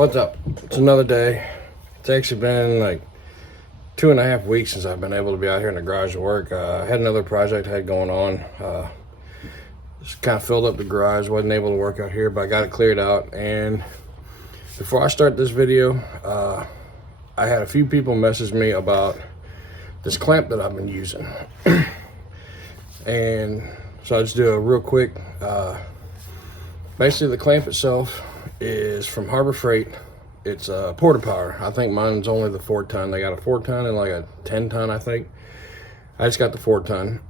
What's up? It's another day. It's actually been like 2.5 weeks since I've been able to be out here in the garage to work. I had another project I had going on. Just kind of filled up the garage. Wasn't able to work out here, but I got it cleared out. And before I start this video, I had a few people message me about this clamp that I've been using. And so I'll just do a real quick. Basically, the clamp itself is from Harbor Freight. It's a Porta Power. I think mine's only the 4-ton. They got a 4-ton and like a 10-ton, I think. I just got the 4-ton.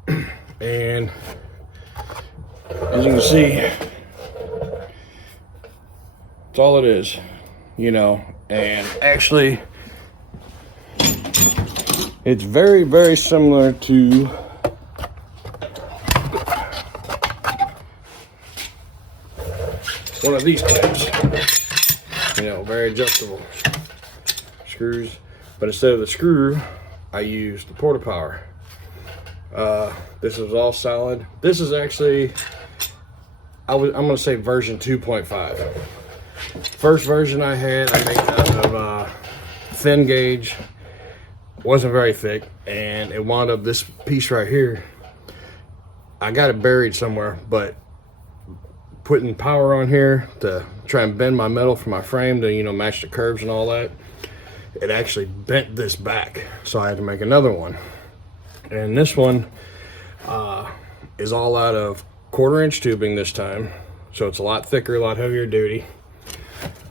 And as you can see, it's all it is, you know. And actually, it's very, very similar to one of these clamps. You know, very adjustable screws, but instead of the screw, I use the Porta Power. This is all solid. This is actually, I'm gonna say version 2.5. First version I had, I made out of thin gauge. Wasn't very thick, and it wound up this piece right here. I got it buried somewhere, but putting power on here to try and bend my metal for my frame to, you know, match the curves and all that, it actually bent this back, so I had to make another one. And this one is all out of 1/4-inch tubing this time, so it's a lot thicker, a lot heavier duty.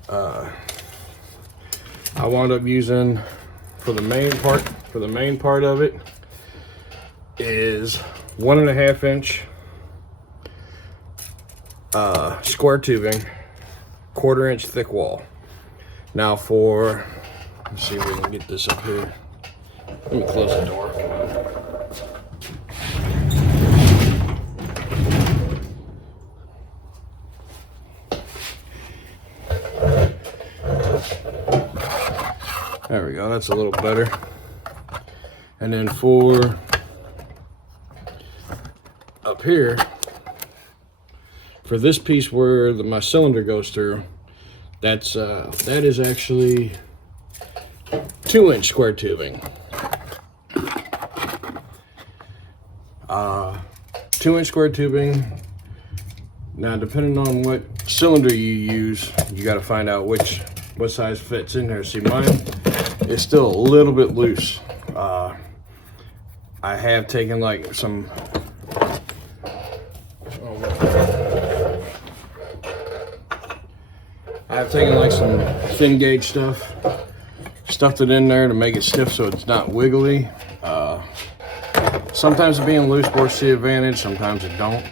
I wound up using for the main part of it is 1.5-inch square tubing, 1/4-inch thick wall. Now for, let's see if we can get this up here. Let me close the door. There we go, that's a little better. And then for up here, for this piece where my cylinder goes through, that is actually 2-inch square tubing. 2-inch square tubing. Now, depending on what cylinder you use, you got to find out what size fits in there. See, mine is still a little bit loose. I have taken like some. I've taken like some thin gauge stuff, stuffed it in there to make it stiff so it's not wiggly. Sometimes it being loose works to the advantage, sometimes it don't.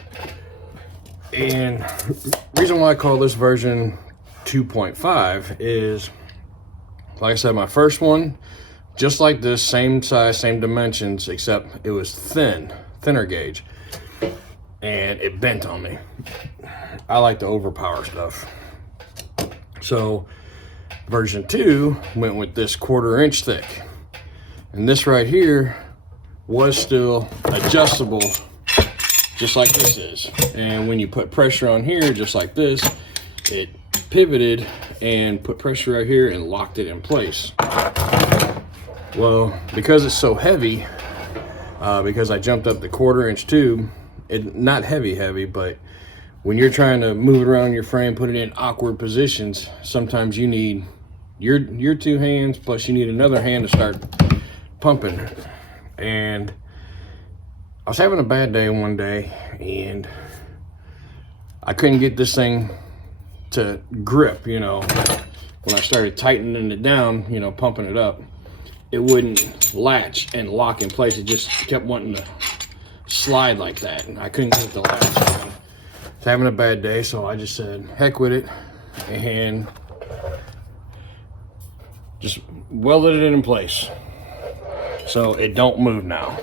And the reason why I call this version 2.5 is, like I said, my first one, just like this, same size, same dimensions, except it was thinner gauge. And it bent on me. I like to overpower stuff. So version 2 went with this 1/4-inch thick, and this right here was still adjustable, just like this is. And when you put pressure on here, just like this, it pivoted and put pressure right here and locked it in place. Well, because it's so heavy, because I jumped up the 1/4-inch tube, it not heavy, but when you're trying to move it around your frame, put it in awkward positions, sometimes you need your 2 hands, plus you need another hand to start pumping. And I was having a bad day one day, and I couldn't get this thing to grip, you know. When I started tightening it down, you know, pumping it up, it wouldn't latch and lock in place. It just kept wanting to slide like that, and I couldn't get it to latch. I was having a bad day, so I just said, heck with it, and just welded it in place so it don't move now.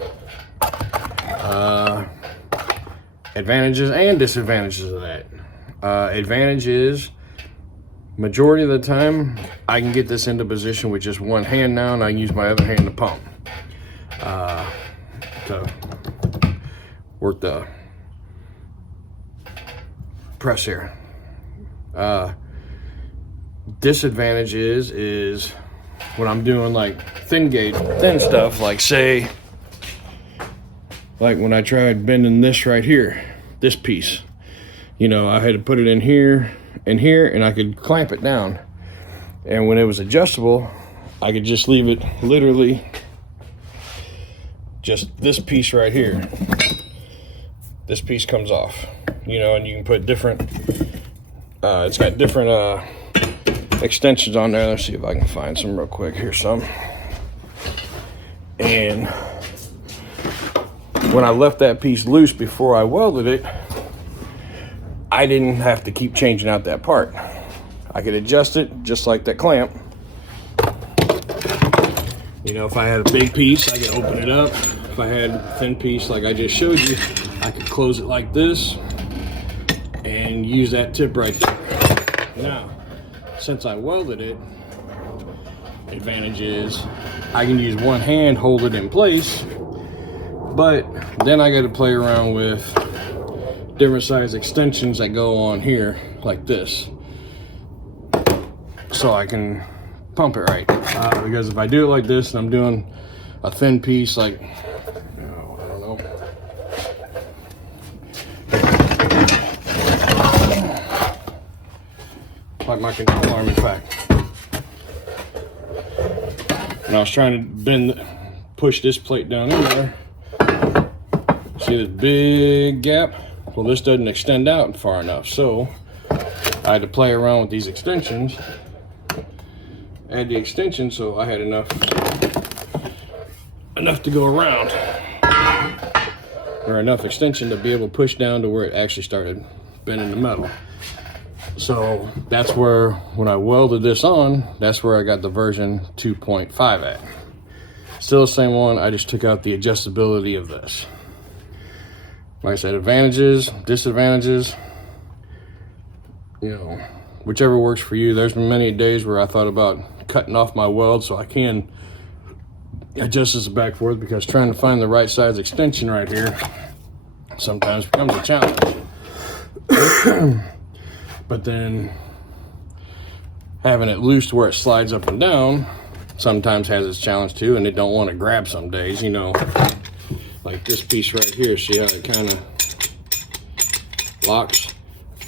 Advantages and disadvantages of that. Advantage is, majority of the time, I can get this into position with just one hand now, and I can use my other hand to pump. To work the press here. Disadvantage is when I'm doing like thin stuff, like say, like when I tried bending this right here, this piece, you know, I had to put it in here and here, and I could clamp it down. And when it was adjustable, I could just leave it literally just this piece right here. This piece comes off, you know, and you can put different, it's got different extensions on there. Let's see if I can find some real quick. Here's some. And when I left that piece loose before I welded it, I didn't have to keep changing out that part. I could adjust it just like that clamp. You know, if I had a big piece, I could open it up. If I had a thin piece like I just showed you, I could close it like this and use that tip right there. Now, since I welded it, advantage is I can use one hand, hold it in place, but then I got to play around with different size extensions that go on here like this, so I can pump it right. Because if I do it like this and I'm doing a thin piece, like, I don't know, like my control arm, in fact. And I was trying to push this plate down in there. See this big gap? Well, this doesn't extend out far enough, so I had to play around with these extensions. Add the extension so I had enough to go around, or enough extension to be able to push down to where it actually started bending the metal. So that's where, when I welded this on, that's where I got the version 2.5 at. Still the same one, I just took out the adjustability of this. Like I said, advantages, disadvantages, you know, whichever works for you. There's been many days where I thought about cutting off my weld so I can adjust this back and forth, because trying to find the right size extension right here sometimes becomes a challenge. But then having it loose to where it slides up and down sometimes has its challenge too, and it don't want to grab some days, you know. Like this piece right here, see how it kind of locks?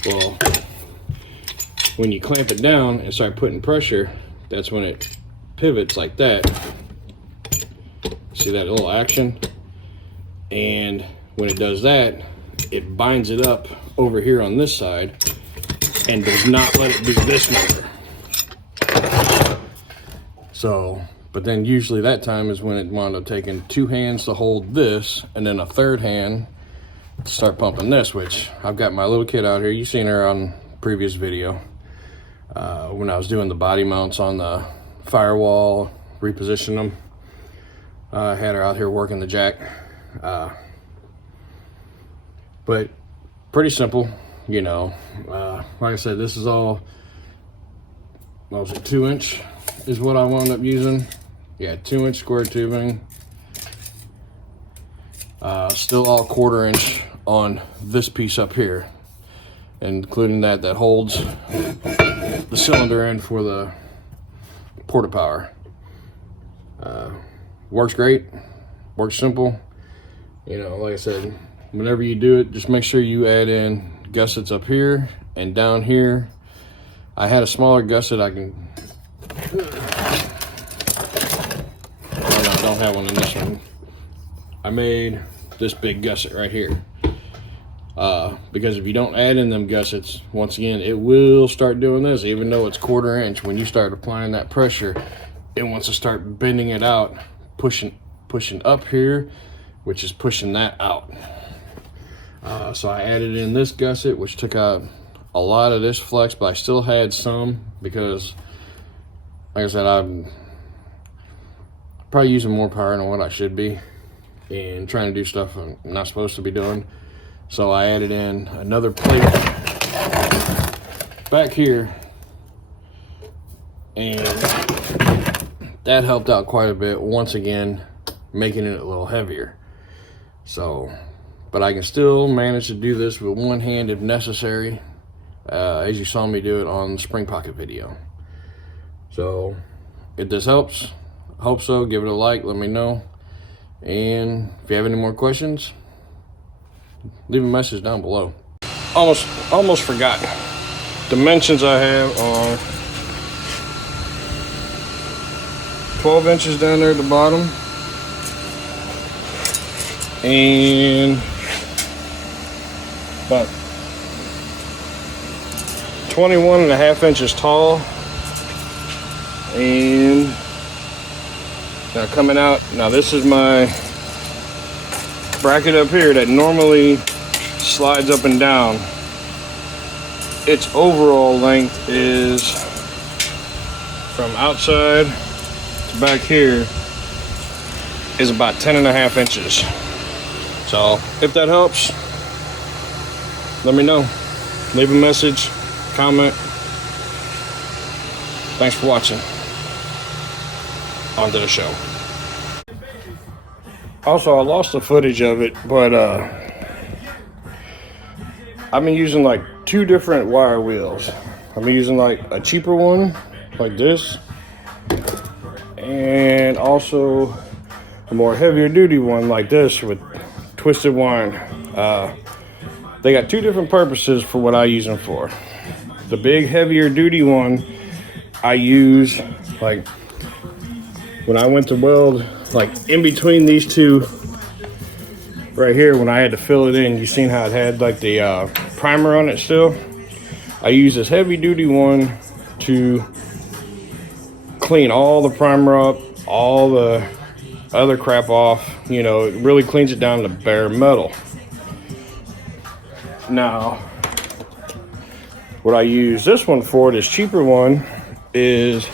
Well, when you clamp it down and start putting pressure, that's when it pivots like that. See that little action? And when it does that, it binds it up over here on this side and does not let it do this number. So, but then usually that time is when it wound up taking two hands to hold this, and then a third hand to start pumping this, which I've got my little kid out here. You've seen her on previous video. When I was doing the body mounts on the firewall, reposition them. I had her out here working the jack. But pretty simple, you know. Like I said, this is all, what was it, 2-inch is what I wound up using. Yeah, 2-inch square tubing. Still all 1/4 inch on this piece up here, including that holds the cylinder in for the porta power. Works great, works simple. You know, like I said, whenever you do it, just make sure you add in gussets up here and down here. I had a smaller gusset. I don't have one in this one. I made this big gusset right here. Because if you don't add in them gussets, once again, it will start doing this. Even though it's 1/4 inch, when you start applying that pressure, it wants to start bending it out, pushing up here, which is pushing that out. So I added in this gusset, which took out a lot of this flex, but I still had some, because like I said, I'm probably using more power than what I should be and trying to do stuff I'm not supposed to be doing. So I added in another plate back here, and that helped out quite a bit, once again making it a little heavier. So, but I can still manage to do this with one hand if necessary, as you saw me do it on the spring pocket video. So if this helps, I hope so. Give it a like, let me know. And if you have any more questions, leave a message down below. Almost forgot. Dimensions I have are 12 inches down there at the bottom, and about 21.5 inches tall. And now coming out, now this is my bracket up here that normally slides up and down. Its overall length is from outside to back here is about 10.5 inches. So if that helps, let me know. Leave a message, comment. Thanks for watching. On to the show. Also, I lost the footage of it, but I've been using like 2 different wire wheels. I've been using like a cheaper one, like this, and also a more heavier duty one like this with twisted wiring. They got 2 different purposes for what I use them for. The big heavier duty one I use like when I went to weld, like in between these 2 right here, when I had to fill it in, you seen how it had like the primer on it still? I use this heavy duty one to clean all the primer up, all the other crap off. You know, it really cleans it down to bare metal. Now, what I use this one for, this cheaper one, is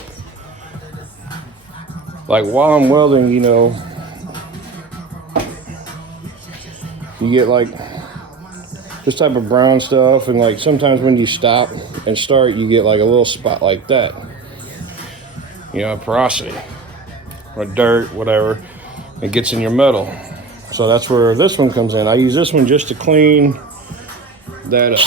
like while I'm welding, you know, you get like this type of brown stuff, and like sometimes when you stop and start, you get like a little spot like that, you know, porosity or dirt, whatever. It gets in your metal. So that's where this one comes in. I use this one just to clean that up.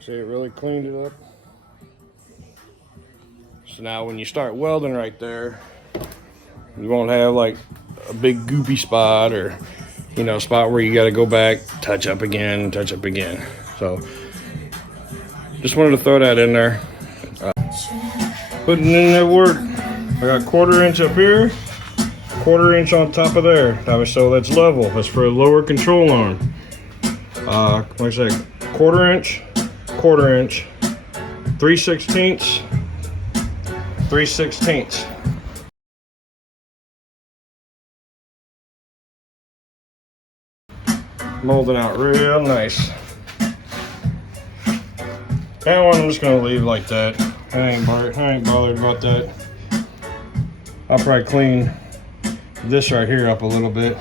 See, it really cleaned it up. So now when you start welding right there, you won't have like a big goopy spot, or, you know, spot where you got to go back, touch up again. So just wanted to throw that in there. Putting in that work. I got 1/4 inch up here, 1/4 inch on top of there. So that's level. That's for a lower control arm. Like I said, 1/4 inch, 1/4 inch, 3/16, 3/16. Molding out real nice. That one I'm just gonna leave like that. I ain't bothered about that. I'll probably clean this right here up a little bit,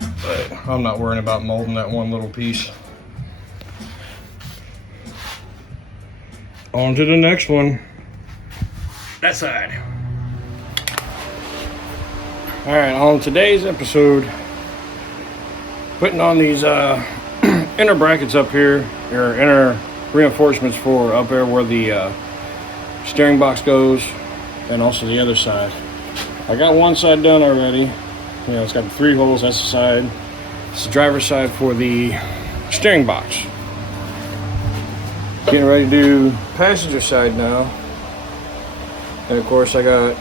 but I'm not worrying about molding that one little piece. On to the next one. That side. All right, on today's episode, putting on these inner brackets up here, or inner reinforcements for up there where the steering box goes, and also the other side. I got one side done already. You know, it's got 3 holes. That's the side. It's the driver's side for the steering box. Getting ready to do passenger side now. And of course, I got a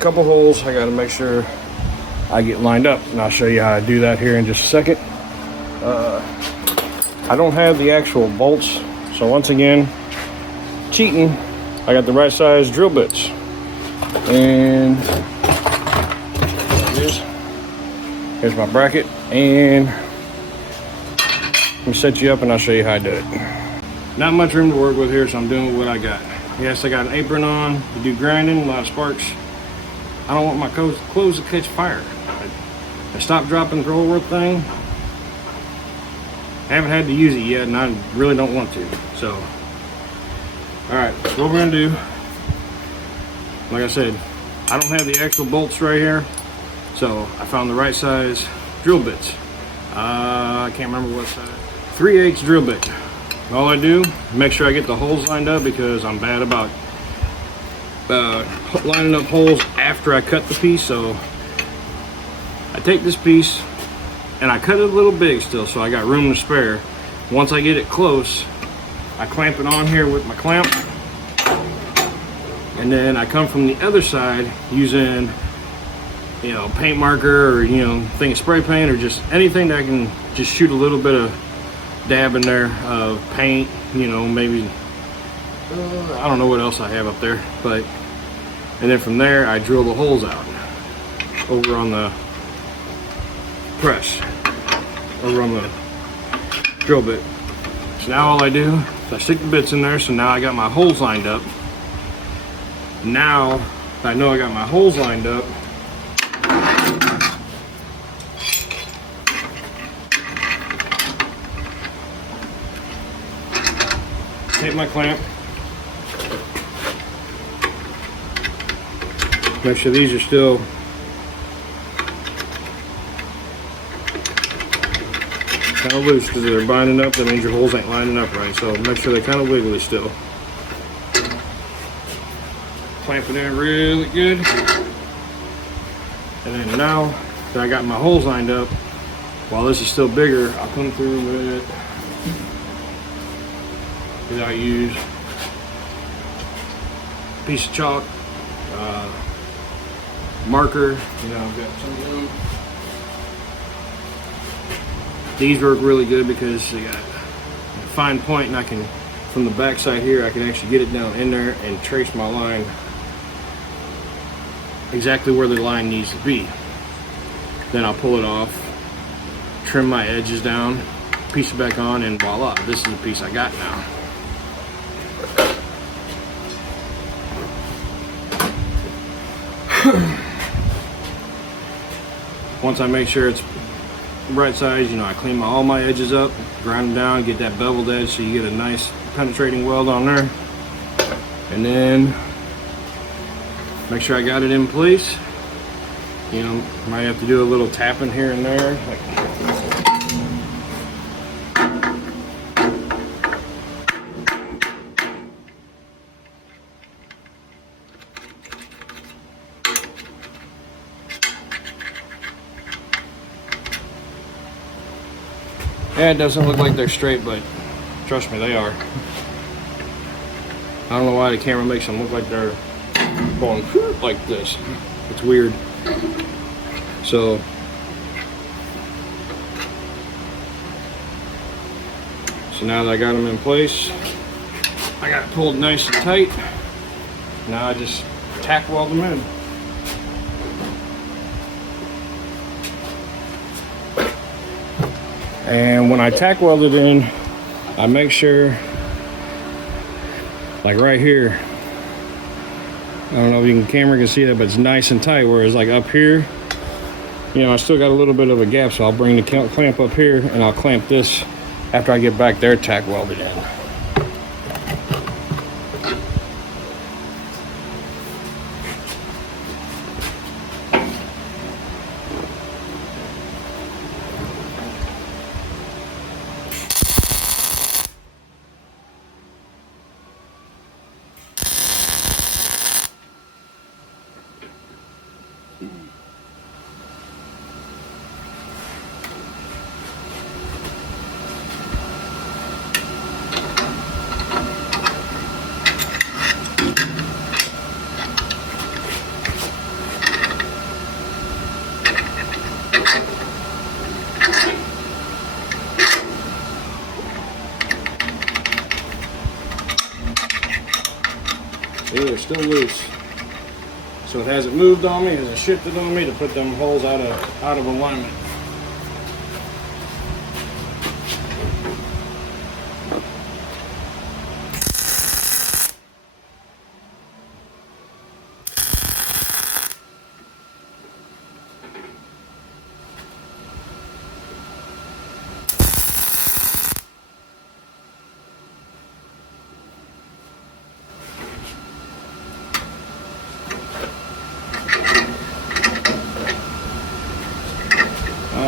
couple holes I got to make sure I get lined up, and I'll show you how I do that here in just a second. I don't have the actual bolts, so once again, cheating. I got the right size drill bits, and here's my bracket, and let me set you up and I'll show you how I do it. Not much room to work with here, so I'm doing what I got. Yes, I got an apron on to do grinding, a lot of sparks. I don't want my clothes to catch fire. The stop, drop, and throw work thing, I haven't had to use it yet, and I really don't want to. So, all right, so what we're gonna do, like I said, I don't have the actual bolts right here, so I found the right size drill bits. I can't remember what size. 3/8 drill bit. All I do, make sure I get the holes lined up because I'm bad about lining up holes after I cut the piece. So I take this piece and I cut it a little big still, so I got room to spare. Once I get it close, I clamp it on here with my clamp, and then I come from the other side using, you know, paint marker or, you know, thing of spray paint or just anything that I can just shoot a little bit of dab in there of paint, you know, maybe I don't know what else I have up there, but and then from there I drill the holes out over on the press, over on the drill bit. So now all I do is I stick the bits in there. So now I got my holes lined up. Now I know I got my holes lined up, take my clamp, make sure these are still kind of loose, because if they're binding up, that means your holes ain't lining up right. So make sure they're kind of wiggly still. Clamp it in really good. And then now that I got my holes lined up, while this is still bigger, I'll come through with, I use a piece of chalk, marker, you know, I've got some of them. These work really good because they got a fine point, and I can, from the back side here, I can actually get it down in there and trace my line exactly where the line needs to be. Then I'll pull it off, trim my edges down, piece it back on, and voila, this is the piece I got now. Once I make sure it's right size, you know, I clean all my edges up, grind them down, get that beveled edge so you get a nice penetrating weld on there. And then make sure I got it in place. You know, might have to do a little tapping here and there. Yeah, it doesn't look like they're straight, but trust me, they are. I don't know why the camera makes them look like they're going like this. It's weird. So now that I got them in place, I got it pulled nice and tight. Now I just tack weld them in. And when I tack weld it in, I make sure, like right here, I don't know if you can camera can see that, but it's nice and tight. Whereas like up here, you know, I still got a little bit of a gap, so I'll bring the clamp up here and I'll clamp this after I get back there tack welded in. They're still loose, so it hasn't moved on me, it hasn't shifted on me to put them holes out of alignment.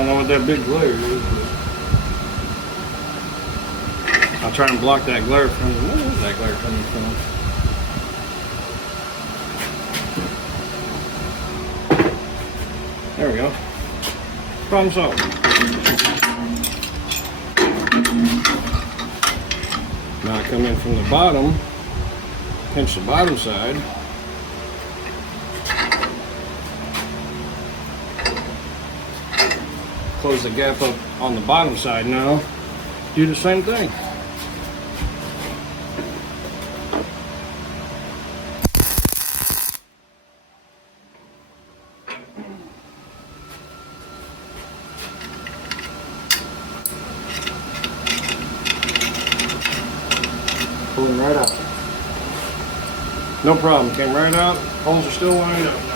know what that big glare is, but I'll try and block that glare from the, where is that glare coming from? There we go. Problem solved. Now I come in from the bottom, pinch the bottom side. Close the gap up on the bottom side now. Do the same thing. Pulling right out. No problem, came right out. Holes are still lined up now.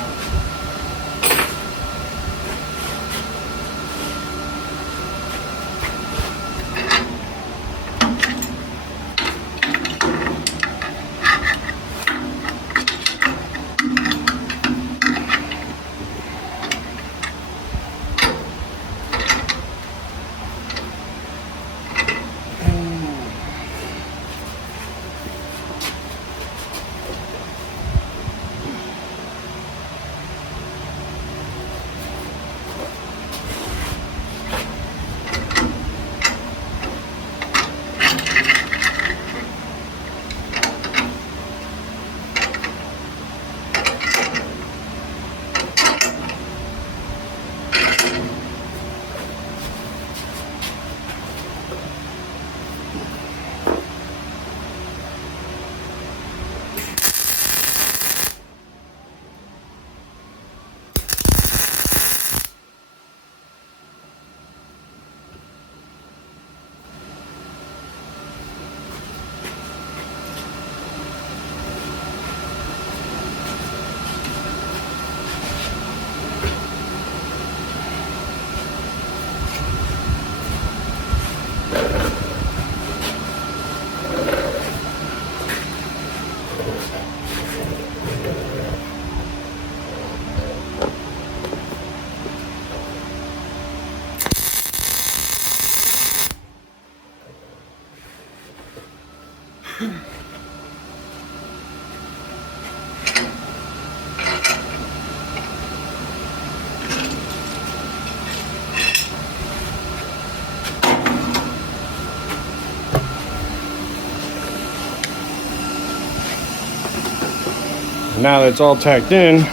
Now that it's all tacked in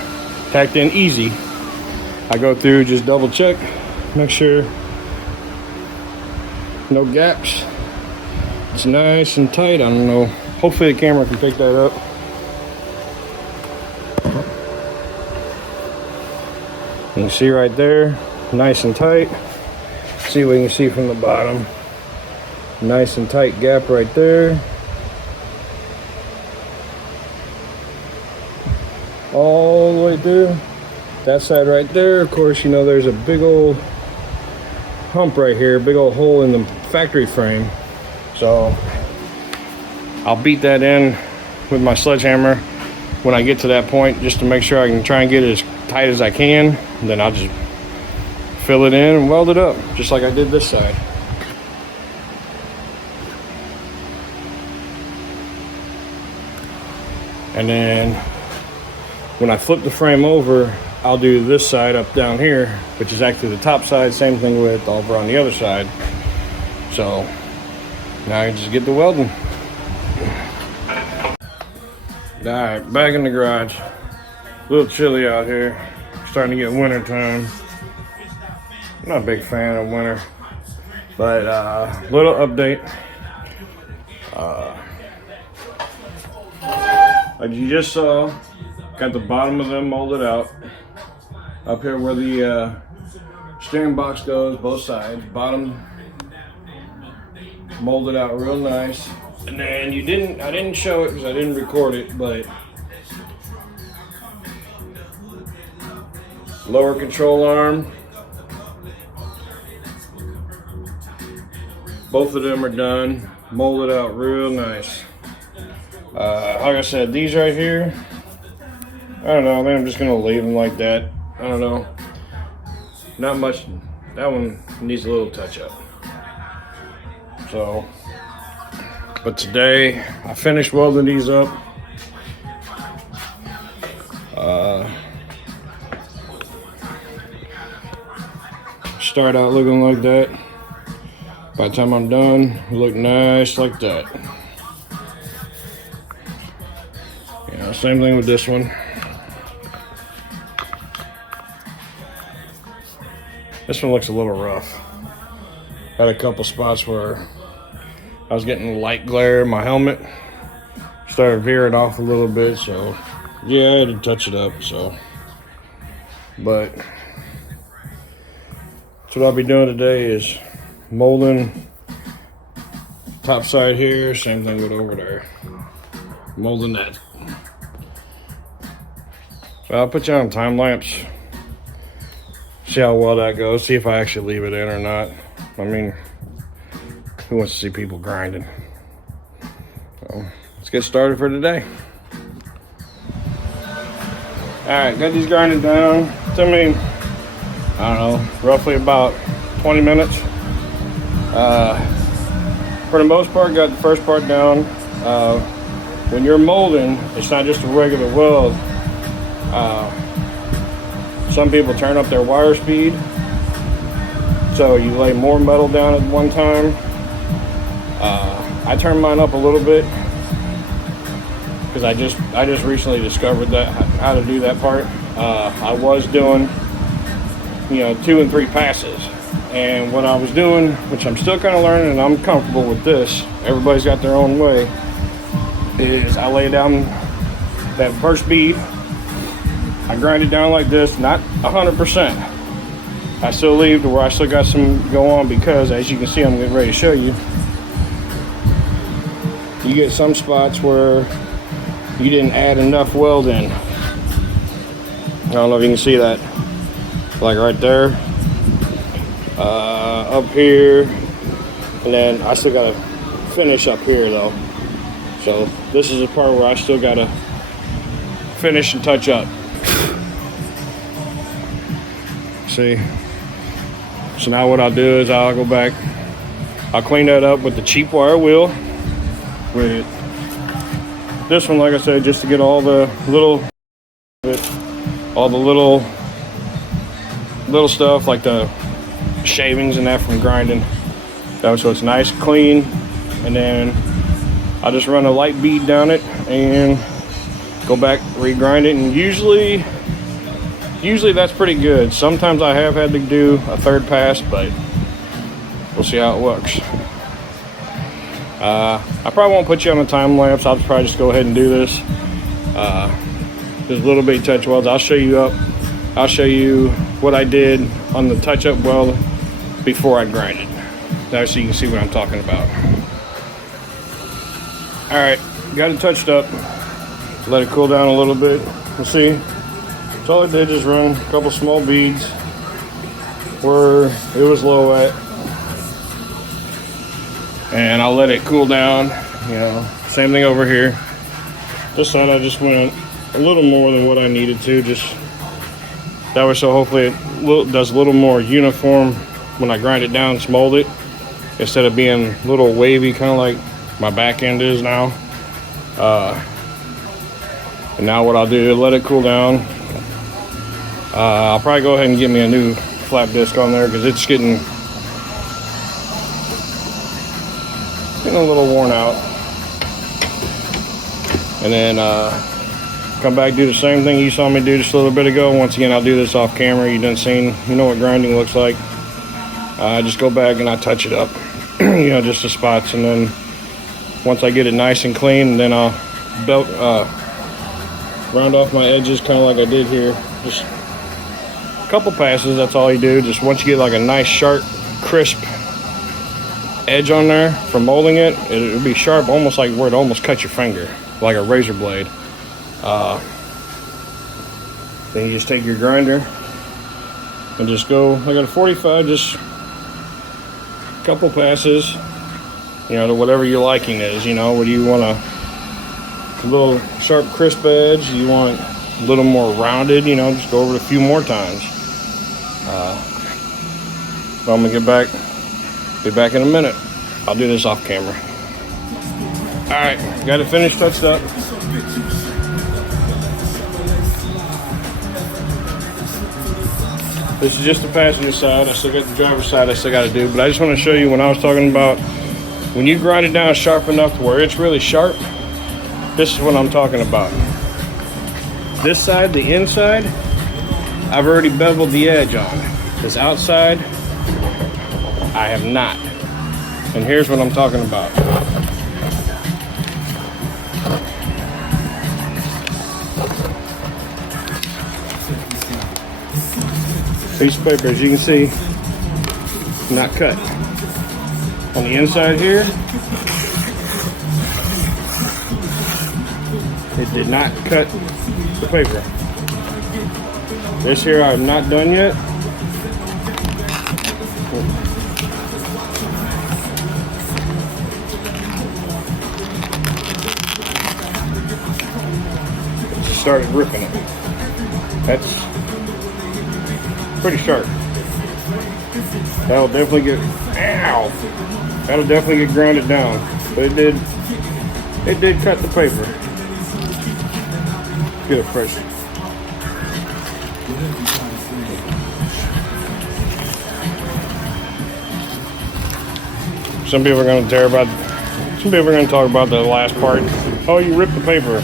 easy, I go through, just double check, make sure no gaps. It's nice and tight. I don't know, hopefully the camera can pick that up. You can see right there, nice and tight. See what you can see from the bottom. Nice and tight gap right there. All the way through. That side right there, of course, you know, there's a big old hump right here, big old hole in the factory frame. So I'll beat that in with my sledgehammer when I get to that point, just to make sure I can try and get it as tight as I can. And then I'll just fill it in and weld it up, just like I did this side. And then when I flip the frame over, I'll do this side up down here, which is actually the top side. Same thing with over on the other side. So now I just get the welding. All right, back in the garage. A little chilly out here. Starting to get winter time. I'm not a big fan of winter, but little update. Like you just saw, got the bottom of them molded out. Up here where the steering box goes, both sides, bottom molded out real nice. And then I didn't show it because I didn't record it, but lower control arm, both of them are done, molded out real nice. Like I said, these right here, I don't know, I think I'm just gonna leave them like that. I don't know, not much that one needs a little touch up. So, but today I finished welding these up. Start out looking like that. By the time I'm done, it look nice like that. Same thing with this one. This one looks a little rough. Had a couple spots where I was getting light glare in my helmet. Started veering off a little bit, so yeah, I had to touch it up. So, but what I'll be doing today is molding top side here. Same thing with over there. Molding that. So I'll put you on time lapse. See how well that goes. See if I actually leave it in or not. I mean, who wants to see people grinding? So let's get started for today. All right, got these grinding down. Took me, I don't know, roughly about 20 minutes. For the most part, got the first part down. When you're molding, it's not just a regular weld. Some people turn up their wire speed, so you lay more metal down at one time. I turned mine up a little bit because I just recently discovered that how to do that part. I was doing 2 and 3 passes, and what I was doing, which I'm still kind of learning and I'm comfortable with this, everybody's got their own way, is I lay down that first bead. I grind it down like this, not 100%. I still leave to where I still got some go on, because as you can see, I'm getting ready to show you. You get some spots where you didn't add enough weld in. I don't know if you can see that. Like right there, up here, and then I still gotta finish up here though. So this is the part where I still gotta finish and touch up. See, so now what I'll do is I'll go back, I'll clean that up with the cheap wire wheel, with this one, like I said, just to get all the little stuff like the shavings and that from grinding. So it's nice, clean, and then I'll just run a light bead down it and go back, regrind it, and usually that's pretty good. Sometimes I have had to do a third pass, but we'll see how it works. I probably won't put you on a time lapse. I'll probably just go ahead and do this. Just a little bit of touch welds. I'll show you what I did on the touch up weld before I grind it. Now so you can see what I'm talking about. All right, got it touched up. Let it cool down a little bit. We'll see. So all I did is run a couple small beads where it was low at, and I'll let it cool down. Same thing over here. This side I just went a little more than what I needed to, just that way, so hopefully it does a little more uniform when I grind it down and mold it, instead of being a little wavy, kind of like my back end is now. And now what I'll do is let it cool down. I'll probably go ahead and get me a new flap disc on there, because it's getting a little worn out. And then come back, do the same thing you saw me do just a little bit ago. Once again, I'll do this off camera. You know what grinding looks like. I just go back and I touch it up, just the spots, and then once I get it nice and clean, then I'll round off my edges, kind of like I did here. Just a couple passes, that's all you do. Just once you get like a nice sharp, crisp edge on there from molding it, it'll be sharp, almost like where it almost cuts your finger, like a razor blade. Then you just take your grinder and just go, I got a 45, just a couple passes, to whatever your liking is. Whether you want a little sharp, crisp edge, you want a little more rounded, just go over it a few more times. So I'm gonna get back, be back in a minute. I'll do this off camera. All right, got it finished, touched up. This is just the passenger side. I still got the driver's side I still got to do, but I just want to show you when I was talking about when you grind it down sharp enough to where it's really sharp, this is what I'm talking about. This side, the inside, I've already beveled the edge on. This outside, I have not. And here's what I'm talking about. Piece of paper, as you can see, not cut. On the inside here, it did not cut the paper. This here I have not done yet. Just started ripping it. That's pretty sharp. That'll definitely get, ow! That'll definitely get grounded down. But it did cut the paper. Get it fresh. Some people are going to talk about the last part. Oh, you ripped the paper.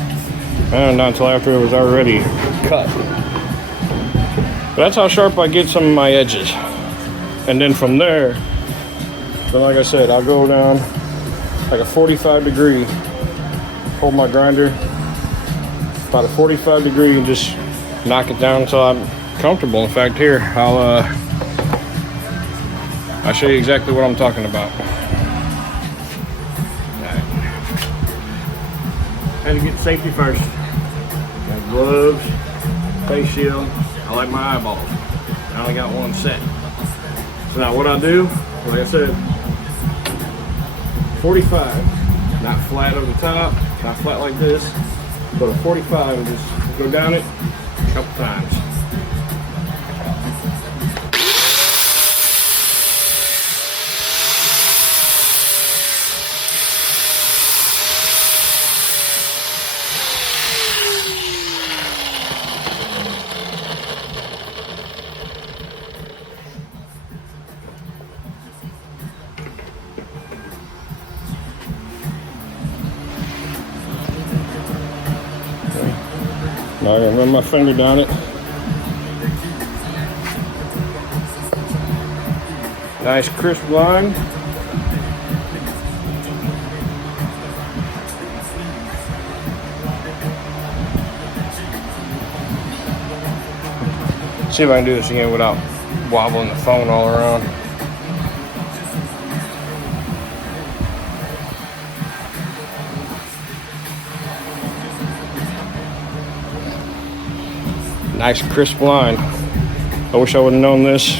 Not until after it was already cut. But that's how sharp I get some of my edges. And then from there, so like I said, I'll go down like a 45 degree, hold my grinder, about a 45 degree, and just knock it down until I'm comfortable. In fact, here, I'll show you exactly what I'm talking about. Had to get safety first. Got gloves, face shield. I like my eyeballs. I only got one set. So now what I do, like I said, 45, not flat over the top, not flat like this, but a 45 and just go down it a couple times. Now I'm gonna run my finger down it. Nice crisp line. See if I can do this again without wobbling the phone all around. Nice crisp line. I wish I would have known this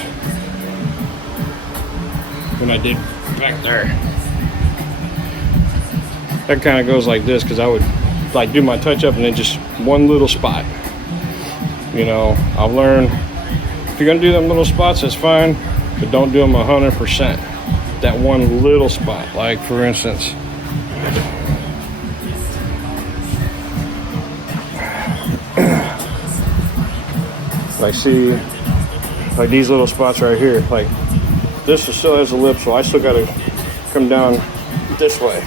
when I did back there. That kind of goes like this because I would like do my touch up and then just one little spot. You know, I've learned if you're gonna do them little spots, that's fine, but don't do them 100%. That one little spot, like for instance, I see like these little spots right here, like this still has a lip, so I still got to come down this way.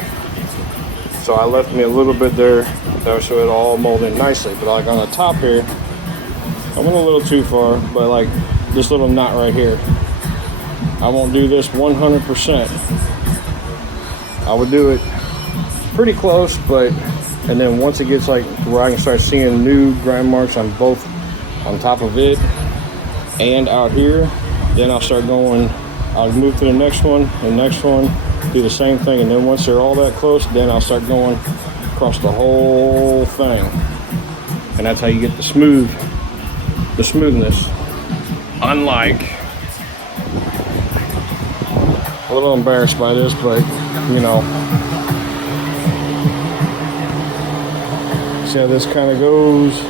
So I left me a little bit there, so it all molded in nicely. But like on the top here, I went a little too far, but like this little knot right here, I won't do this 100%. I would do it pretty close, but and then once it gets like where I can start seeing new grind marks on both, on top of it and out here, then I'll start going, I'll move to the next one, do the same thing, and then once they're all that close, then I'll start going across the whole thing. And that's how you get the smoothness. Unlike, a little embarrassed by this, but you know, see how this kind of goes?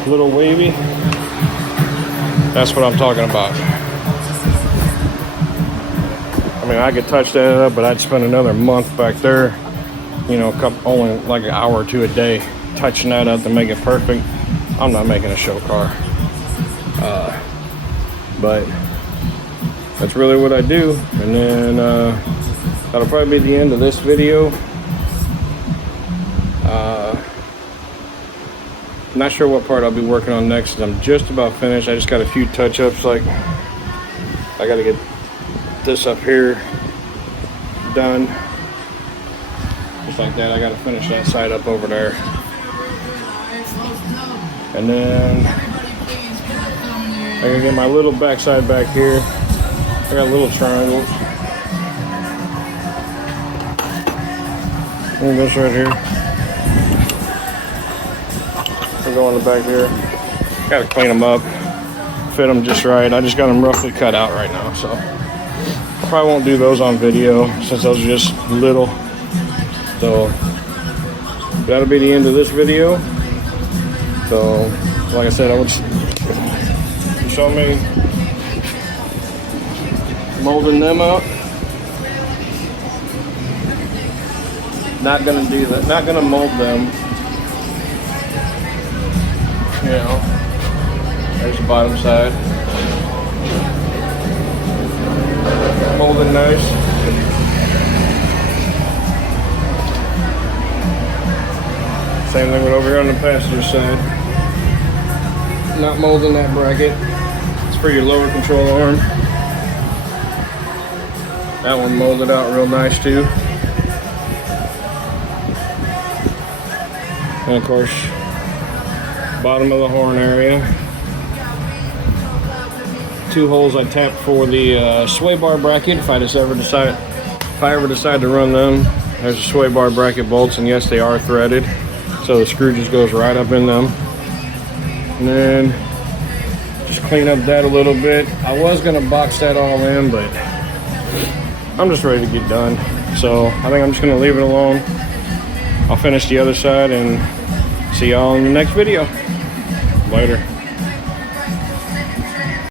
A little wavy. That's what I'm talking about. mean, I could touch that up, but I'd spend another month back there, you know, only like an hour or two a day touching that up to make it perfect. I'm not making a show car. But that's really what I do. And then that'll probably be the end of this video. Not sure what part I'll be working on next. I'm just about finished. I just got a few touch-ups. Like, I got to get this up here done. Just like that. I got to finish that side up over there. And then I gotta get my little backside back here. I got little triangles. And this right here. We'll go in the back here. Gotta clean them up, fit them just right. I just got them roughly cut out right now, so I probably won't do those on video since those are just little. So that'll be the end of this video. So, like I said, I would show me molding them out. Not gonna do that. Not gonna mold them. You know, there's the bottom side. Molding nice. Same thing with over here on the passenger side. Not molding that bracket. It's for your lower control arm. That one molded out real nice too. And of course, bottom of the horn area. 2 holes I tapped for the sway bar bracket. If I ever decide to run them, there's the sway bar bracket bolts, and yes, they are threaded, so the screw just goes right up in them. And then just clean up that a little bit. I was gonna box that all in, but I'm just ready to get done. So I think I'm just gonna leave it alone. I'll finish the other side and see y'all in the next video. Later.